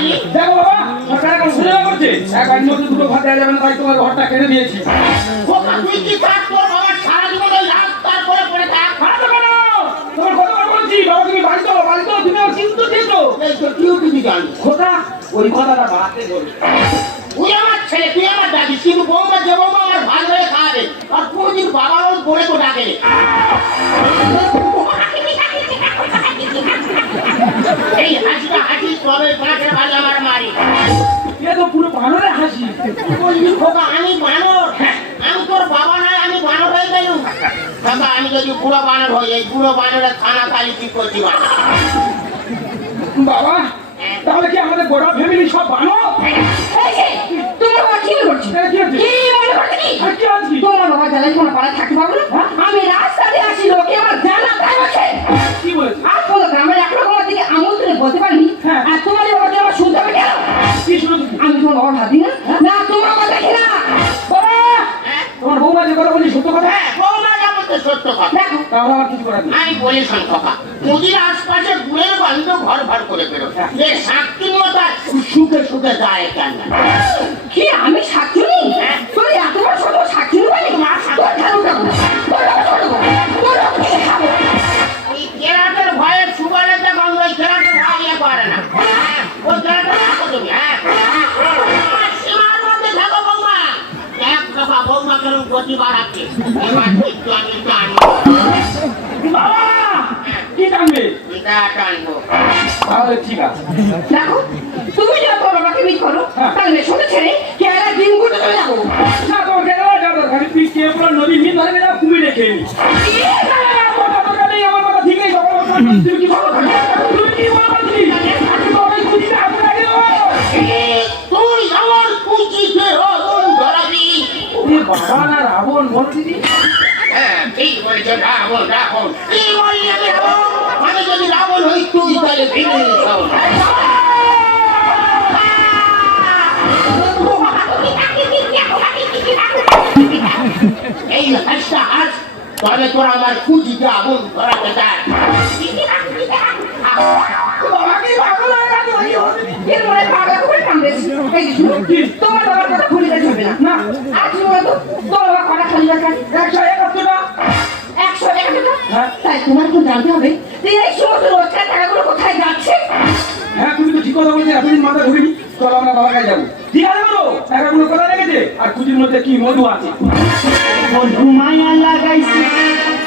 খালি দেখো বাবা সরকার এখন ঘোষণা করছে এক বাড়ির মধ্যে দুটো ভাত দেওয়া যাবে না, তাই তোমার ঘরটা কিনে দিয়েছি। খোকা তুই কি কাজ তোর বাবা সারা জীবন ওই রাস্তার পরে পড়ে থাক। খারাপ কেন? তোমার কতবার বলছি বাবা তুমি বাড়ি চলো, বাড়ি চলো, তুমি আমার চিন্তা দিয়েছো। এই তো তুইও তুমি জানিস খোকা ওই কথাটা বাড়াতে বলি। তুই আমার ছেলে তুই আমার দাদি, কিন্তু বৌমা যে বৌমা আমার ভালো হয়ে খাওয়াবে আর কোনোদিন বাবা ওর বলে তো ডাকে এই হাসিটা হাসি তবে পাঁচের ভালো আমার মারি। এ তো পুরো বানরের হাসি। বলবি খোকা আমি বানর, আমি তোর বাবা নয়, আমি বানর হয়ে গেলুম। বাবা আমি যদি বুড়ো বানর হই, এই বুড়ো বানরের থানা কালি কি করছি বাবা তাহলে কি আমাদের গোটা ফ্যামিলি সব বানর? তোমার বাবা কি করছে? কি হচ্ছে? কি মনে করছে কি? আর কি আছে? তোমার বাবা জ্বালাই কোনো পাড়ায় থাকতে পারবো না? আমি রাস্তা দিয়ে আসি, লোকে আমার জানা তাই বলছে। কি বলেছে? আর কোনো গ্রামের এক রকমের দিকে আমল করে বলতে পারিনি। হ্যাঁ। আর তোমার বাবা যে আমার শুনতে হবে কেন? কি শুনো তুমি? আমি তোমার বাবা ভাবি না, না তোমার বাবা দেখি না। বাবা তোমার বৌমা যে কথা বলি সত্য কথা? হ্যাঁ বৌমা যা বলতে সত্য কথা। দেখো তাহলে আমার কিছু করার নেই। আমি বলি শোন খোকা, নদীর আশপাশে গুড়ের গন্ধ ঘর ঘর করে বেরো, যে শান্তির মতো আর সুখে সুখে যায় কেন? কি আমি সাক্ষী? তোর এত বড় ছোট সাক্ষী বলি না? তোর খাবো খাবো, তোর খাবো। এই কেরাটের ভয়ে সুগারের গন্ধ, ওই কেরাটের ভয় ইয়ে করে না। ওই কেরাটের থাকো তুমি, হ্যাঁ সীমার মধ্যে থাকো বৌমা। এক দফা বৌমা কেন গতি বাড়াচ্ছে, এবার একটু আমি টানবো। বাবা কি টানবে? এটা টানবো। তাহলে ঠিক আছে। দেখো তুমি যা তোর বাবাকে মিট করো, তাহলে শুনেছে কে এরা ডিম গুঁড়ো চলে যাবো। না তোমার কেন যাবো? খালি পিছিয়ে পুরো নদীর মিন ধরে না কুমির রেখে নি। কথা কথা নেই, আমার কথা ঠিক নেই। সকাল তুমি কি বলো? তুমি কি বলো? তোমার কুচিতে হাত লাগে ও। তুই আমার কুচিতে আগুন ধরাবি। এ বাবা না রাবণ বল দিদি। হ্যাঁ ঠিক বলেছো, রাবণ রাবণ। কি বললি আমি রাবণ? আমি যদি রাবণ হই তুই তাহলে ভেঙে নিত। এই হাসটা হাস, তবে তোর আমার কুচিতে আগুন ধরাতে চায়। বাবা কি পাগল হয়ে গেছে নাকি ও দিদি? এর মনে পাগলা করে কামড়েছি। এই যে শুনো, তোমার বাবার কথা ভুলে যাবে না। না আর তুমি বলো তোমার বাবা কটা খালি রাখা? 171 টাকা। 101 টাকা। হ্যাঁ। তাই তোমার তো জানতে হবে যে এই সমস্ত রোজগার টাকাগুলো কোথায় যাচ্ছে। হ্যাঁ তুমি তো ঠিক কথা বলছো, এতদিন মাথা ঘুরিনি। চলো আমরা বাবার কাছে যাবো। ঠিক আছে বলো টাকাগুলো কোথায় রেখেছে আর কুচির মধ্যে কি মধু আছে? বন্ধু মায়া লাগাইছে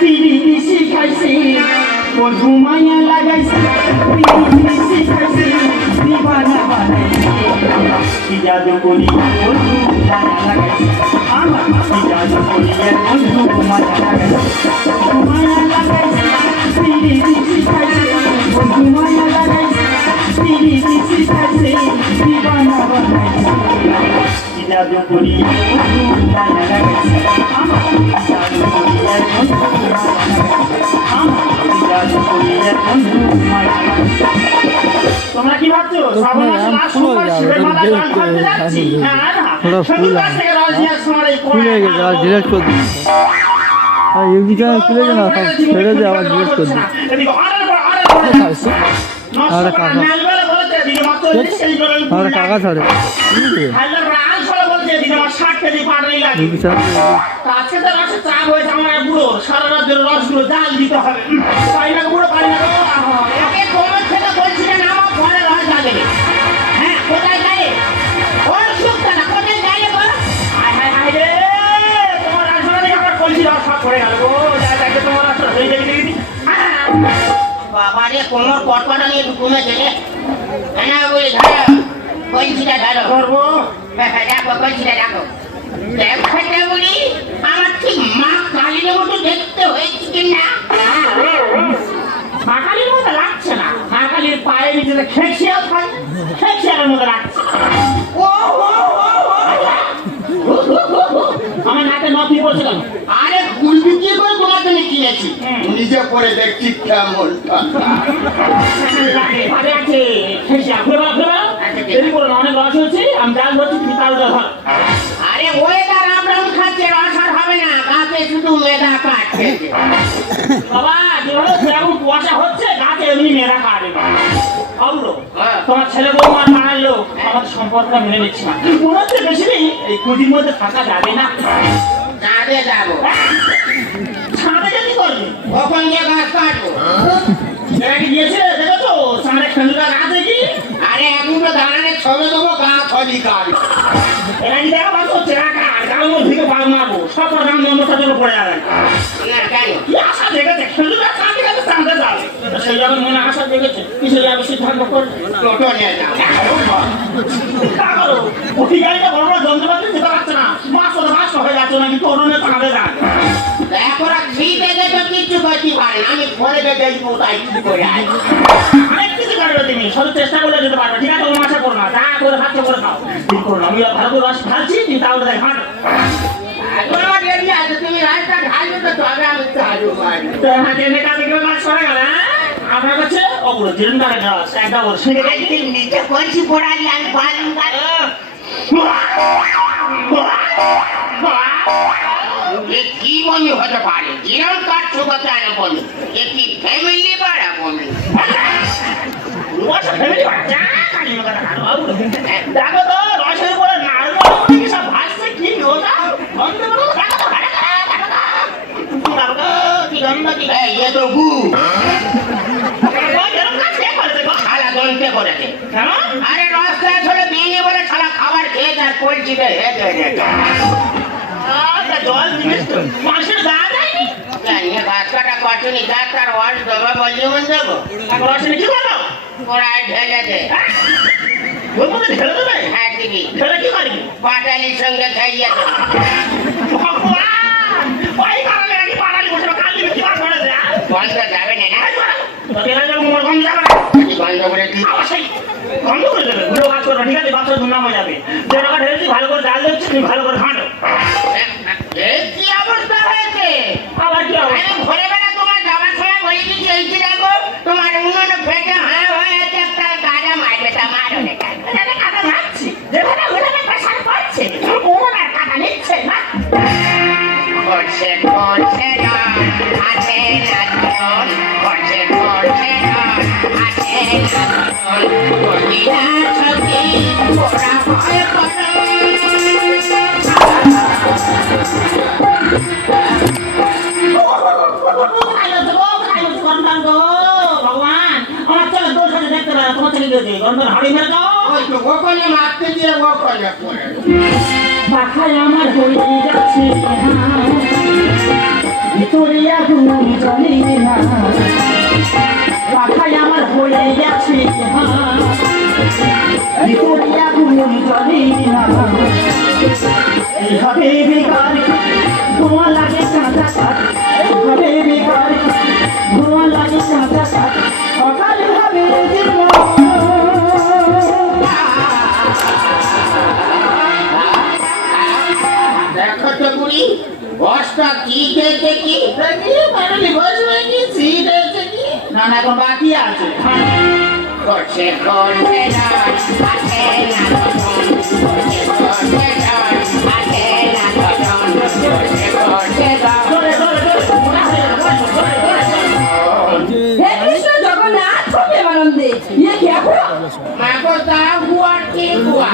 পিরিতি শিখাইছে, বন্ধু মায়া লাগাইছে পিরিতি শিখাইছে, দিবানা বানাইছে কি জাদু করি বন্ধু মায়া লাগাইছে আমার, কি জাদু করি বন্ধু মায়া লাগাইছে, বন্ধু মায়া লাগাইছে পিরিতি শিখাইছে, বন্ধু মায়া লাগাইছে পিরিতি শিখাইছে, দিবানা বানাইছে কি জাদু করি বন্ধু মায়া লাগাইছে আমার, জাদু করি বন্ধু মায়া লাগাইছে আমার, জাদু করি বন্ধু মায়া লাগাইছে। তোমরা কি ভাবছো সর্বনাশ লাস্ট সোমবার শিবের মালা গান করতে যাচ্ছি? না না, শনির কাছ থেকে রাজিয়ার সময় এই কোণে ডিলেট করে দিই। আর ইউটিউব চ্যানেল খুলে গেল সব ছেড়ে দিয়ে আবার ডিলেট করে দিই। এদিকে অর্ডার করে আর কাকা মেলবেলে বলতে দিকে মাত্র সেই করে আর কাকা ছাড়ে হাইলার রাজ করে বলতে দিকে আমার 60 কেজি পাড়াই লাগে। ইউটিউব চ্যানেল আজকে তো রসে চাপ হয়েছে আমার বুড়ো, সারা রাতের রসগুলো জাল দিতে হবে। পাই না বুড়ো পাই না গো। একে কোমর থেকে বলছিলেন আমার ঘরে রস যাবে। হ্যাঁ কোথায় যায়? ওর সুখটা না কোথায় যায় গো? হায় হায় হায় রে, তোমার রাজনা দেখে আমার কলসি রস সব পড়ে গেল গো। যা দেখে তোমার রাস্তা হয়ে যাবে দেখি। বাবা রে কোমর কটকটা নিয়ে ঘুমে গেলে না বলে ধরো কলসিটা ধরো করবো। হ্যাঁ হ্যাঁ রাখো কলসিটা রাখো। দেখতে বলি আমার ঠিক মা কালীর মতো দেখতে হয়েছে কিনা? মা কালীর মতো লাগছে না, মা কালীর পায়ে নিচে খেঁচিয়াও খাই, খেঁচিয়ার মতো লাগছে। ও আমার নাকে নথি বলছিলাম, আরে গুলবি দিয়ে করে তোমাকে নিয়েছি, নিজে পরে দেখছি কেমন ভালো আছে। খেঁচিয়া ঘুরে ঘুরে দেরি করে অনেক রস হয়েছে, আমি জাল ধরছি তুমি তার ধর। আরে ওয়েদার আমরা খাচ্ছে, রস আর হবে না, গাছে শুধু মেধা কাটছে। বাবা যেভাবে সেরকম কুয়াশা হচ্ছে গাছে এমনি মেধা কাটে। অবলো তোমার ছেলে বউ মার গ্রামের লোক আমার সম্পর্কটা মেনে নিচ্ছে না। মনে হচ্ছে বেশি দিন এই কুটির মধ্যে থাকা যাবে না। কাঁদে যাবো ছাদে কি করবে? কখন গিয়ে গাছ কাটবো এরা কি গিয়েছে দেখেছো? সামনে খেলুকা গাছ দেখি। আরে এখন তো দাঁড়ানে ছবি দেবো গাছ ছবি কাট এরা কি দেখা পাচ্ছ? চেরাকা গালের দিকে বাঘ মারবো, সব গ্রাম মমতার জন্য পড়ে যাবে। না কেন কি আশা দেখেছে? খেলুকা কাঁদে কাঁদে সামনে যাবে। সেই জন্য মনে আশা দেখেছে কিছু যাবে সিদ্ধান্ত করবে। টোটো নিয়ে যাও তা করো, উঠি গাড়িটা বড় বড় যন্ত্রপাতি যেতে পারছে না, মাছ হয়ে যাচ্ছে নাকি তরুণে কাঁদে যায়। এখন ফ্রি বেগে তো কিচ্ছু করতে পারে না আমি ফোনে বেগে তাই কি করে আই অনেক কিছু করবে তুমি, শুধু চেষ্টা করলে যেতে পারবে। ঠিক আছে, তোমার আশা করো না, যা করে খাচ্ছ করে খাও। ঠিক করো না, আমি ভালো করে রস খাচ্ছি, তুমি তাহলে দেখ হাঁটো। এখন আমার দেরি আছে তুমি রাস্তা ঢালবে তো তবে আমি চালু মারি তো হাতে এনে কাজে গেলে মাছ সরে গেল, হ্যাঁ? আপনার কাছে অগুলো জিরুনদারে রস একটা ওর সেটা একদিন নিচে কলসি পড়ালি আমি বালু কি মনে হতে পারে জিরন কাঠ ছোকাতে আনা বন্ধু এ কি ফ্যামিলি বাড়া বন্ধু দেখো তো রসের উপরে নাড়ু সব ভাসছে কি ওটা গন্ধ কি গন্ধ কি এ তো গু এরকম কাজ কে করেছে গো? শালা দলতে করেছে কেন? আরে রাস্তা আসলে ভেঙে বলে শালা খাবার খেয়ে তার কলসিতে হেঁটে হেঁটে আচ্ছা, জল জিনিস তো মাসের গা যায়নি। জানিয়ে গাছ কাটা কটনি গাছ তার ওয়াশ দেবো বললি মন দেবো এখন রসে কি করলো? ওরাই ঢেলে দে ওর মধ্যে ঢেলে দেবে? হ্যাঁ দিবি ঢেলে কি করবি? পাটালির সঙ্গে খাইয়ে দেবো ভগবান! ওই কারণে নাকি পাড়ালি বসে কাল দিবি কি বার করেছে, হ্যাঁ? গন্ধ যাবে না না তোকে এরা যখন মোর গন্ধ যাবে না? কি গন্ধ করে কি আবার সেই গন্ধ করে দেবে, গুলো কাজ করবে, ঠিক আছে? বাচ্চা দুর্নাম হয়ে যাবে। যে টাকা ঢেলেছি ভালো করে জাল দিচ্ছি, তুমি ভালো করে ঘাঁটো। এই কি অবস্থা হয়েছে আবার কি হবে? আমি ভোরে বেলা তোমার যাওয়ার সময় বলে দিচ্ছি এই কি দেখো তোমার উনুন ফেটে হ্যাঁ হয়েছে একটা গাড়া মারবে তা মারো না কেন এখানে কাটা মারছি, যেখানে ওখানে প্রেশার পড়ছে, ওখানে আর কাটা নিচ্ছে না। করছে করছে না আছে না জন করছে করছে না আছে না জন কবিরা ছবি ওরা ভয় করে ভগবান, আমার ছেলে তোর সাথে দেখতে পারে, তোমার ছেলে গেছে গন্ধ হাড়ি মেরে দাও। ওই তো ওখানে মারতে দিয়ে ওখানে পড়ে পাখায় আমার হয়ে যাচ্ছে ভিতরে আগুন জ্বলে না পাখায় আমার হয়ে যাচ্ছে ভিতরে আগুন জ্বলে না এইভাবে বেকার ধোঁয়া লাগে কাঁচা কাঠ এইভাবে বেকার ধোঁয়া লাগে কাঁচা কাঠ সকাল হবে দেখো তো বুড়ি বসটা কি খেয়েছে কি না না, এখন বাকি আছে। করছে করছে না আছে না করছে করছে না আছে না করছে করছে না ধরে, ধরে, ধরে, মনে হয় না, ধরে, ধরে, ধরে, ধরে। হে কৃষ্ণ জগন্নাথ প্রেমানন্দে ইয়ে কে আপনা মাগো তা হুয়া কি হুয়া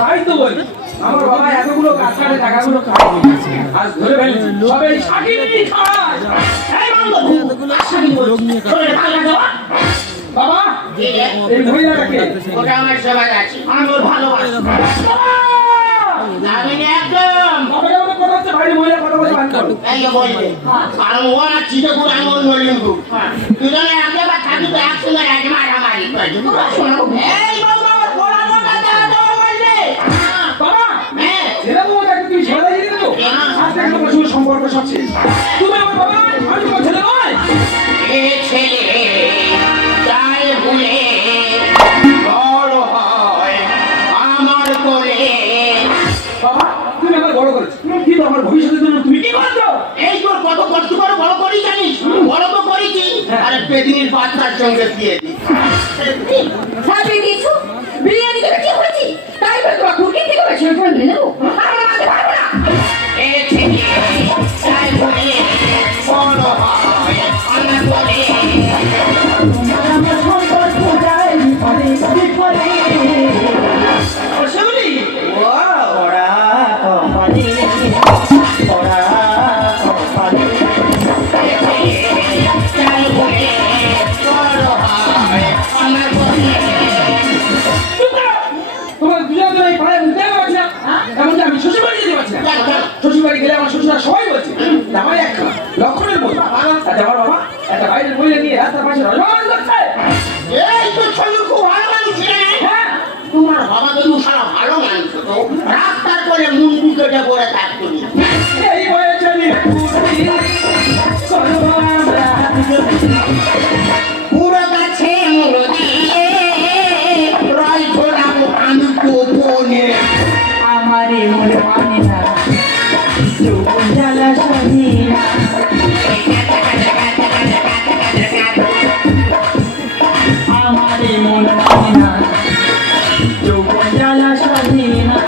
তাই তো বলি আমার বাবা এতগুলো গাছ কাটে টাকাগুলো খায় আজ ধরে ফেলেছি সবে শাকিনি খায় এই বান্ধব, আশাকি বলছি, ধরে, ভালো লাগছে, বাবা? বাবা কি রে? এই মহিলাটাকে ওটা আমার সবার আছে আমি ওর ভালোবাসি। আমি একদম বাবা আমাকে কথা হচ্ছে ভাই মহিলা কথা বলতে পারেন এই যে বলবে কারণ ও না চিঠে করে আমি ওই নলিঙ্গু দুজনে একবার থাকি তো একসঙ্গে রাজি মারামারি এই বাবা আমার পড়া লোটা দেওয়া দেওয়া বলবে বাবা হ্যাঁ এরকম ওটাকে তুমি ছেড়ে দিয়ে দিলে তো আজ থেকে তোমার সঙ্গে সম্পর্ক সব শেষ তুমি আমার বাবা আমি তোমার ছেলে নয় এ ছেলে তাই ভুলে বড় হয় আমার কোলে বাবা তুমি আমার বড় করেছো কিন্তু আমার ভবিষ্যতের জন্য তুমি কি করছো এই তোর কত কষ্ট করে বড় করি জানিস বড় তো করেছি আরে পেদিনীর বাচ্চার সঙ্গে দিয়ে দিই সাথে দিয়েছো বিরিয়ানি করে কি হয়েছে তাই বলে তোমার কুকি থেকে বেশি করে নিয়ে নেবো আমার মাঝে পারবো না এ ছেলে তাই ভুলে বড় হয় আমার কোলে আমার সম্পর্ক ওটা পরে থাকতো না। এই হয়েছে ফুটি করবো আমরা পুরো গাছে মূল দিয়ে রয় ঝোলাবো আমি গোপনে। আমারে মনে মানে না যৌবন জ্বালা সহে না আমারে মন মানে না যৌবন জ্বালা সহে না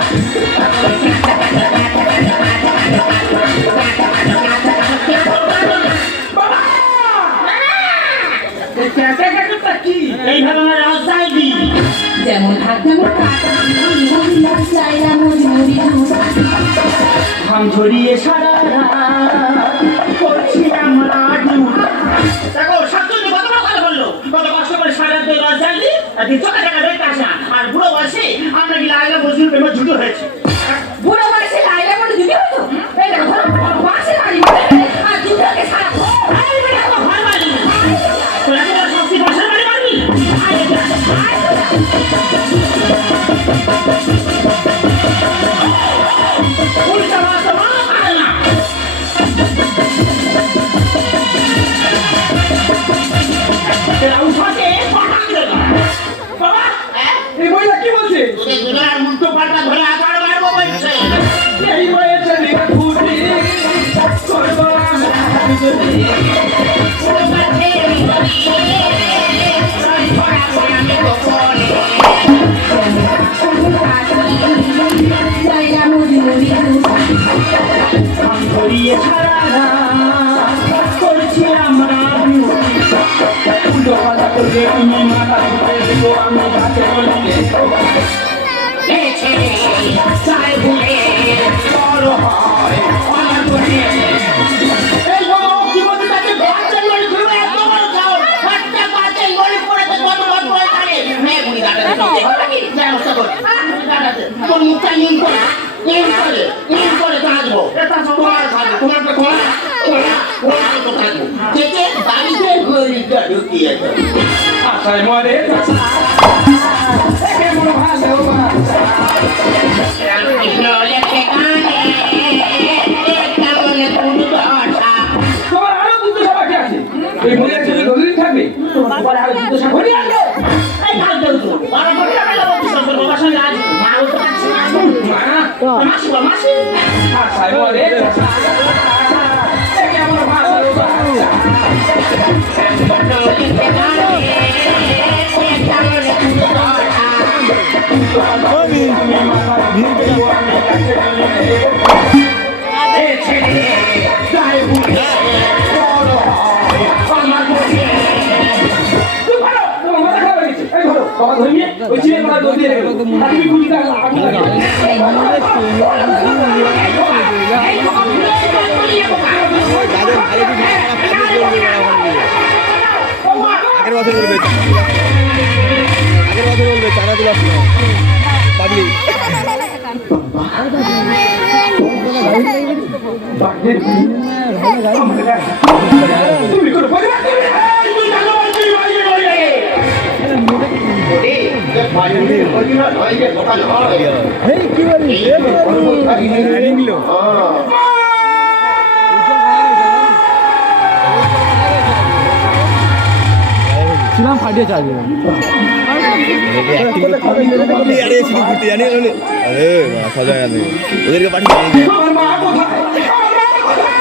এইভাবে আমার রাস্তায় দিই যেমন হাত তেমন কাটা চাইলাম মজুরি ঘাম ঝরিয়ে সারা রাত করছি আমরা দেখো শাকচুন্নি কত বড় কথা বললো, কত কষ্ট করে সারা রাত ধরে রাস্তায় দিই আর তুই চোখে দেখা দেখতে আসে না। আর বুড়ো বয়সে আমরা কি লাইলা বসুর প্রেমে জুটো হয়েছে। বুড়ো বয়সে লাইলা মনে জুটি হতো এই দেখো বাসে গাড়ি আর দুটোকে সারা ঘর বাড়ি তোরা কি তোর শক্তি বসার বাড়ি পারবি? উল্টা মাথা মারা পারে না। এরা উঠাতে পাঠান দেবে বাবা। এই মহিলা কি বলছে তোদের দুজনের মুন্টু পাল্টা ধরে আবার মারবো বলছে। এই হয়েছে ফুটি করবো আমরা পুরো গাছে মূল দিয়ে রয় ঝোলাবো আমি গোপনে। চাইলাম মজুরি ঘাম ঝরিয়ে সারা রাত করছি আমরা দোকানটা করবে তুমি মাথা ধরে দেবো আমি গাছে বললে এ ছেলে চায় ভুলে বড় হয় আমার বনে। এই বাবা কি বলতে তাকে বাচ্চা গলি ঘুরবে এত বড় খাও বাচ্চা বাচ্চা গলি পড়েছে কত বড় পড়ে থাকে মেয়ে গুলি কাটাতে দিতে হবে কি ব্যবস্থা কর গুলি কাটাতে তোর মুখটা নিম করে থাকবো এটা তোমার খাবে তোমার তো তোমার তো থাকবো যেতে বাড়িতে গলিটা ঢুকিয়েছে। আশায় মরে কেমন ভালো রামকৃষ্ণ লেখে গানে কেমন তুমি দশা। তোমার আরো দুটো সভা কি আছে এই মহিলা ছেলে দলিল থাকবে তোমার পরে আরো দুটো সভা ঘুরিয়ে আনলো এই কাল দেবো বারো ঘন্টা বেলা বলছিস তোর বাবার সঙ্গে আজ মা বলতে পারছি না মাসি বা মাসি আশায় মরে কেমন ভালো লেখে গানে কেমন তুমি দশা। তুমি মাথা দেবো আমি গাছে বললে এ ছেলে চায় ভুলে বড় হয় আমার বনে। তুই ভালো তোমার মাথা খারাপ হয়ে গেছে এই ভালো বাবা ধর্মীয় ওই ছেলের মাথা দোষ দিয়ে রেখে দেবো আর তুমি গুলি কাটলে আগুন লাগে আগের বছর বলবে চারা দিলা পাবলি তুমি কোনো পরিবার করবে না। এই কি বলিস ছিলাম ফাটিয়ে চাইবে ওদেরকে পাঠিয়ে আমার মা কোথায় আমার মা কোথায়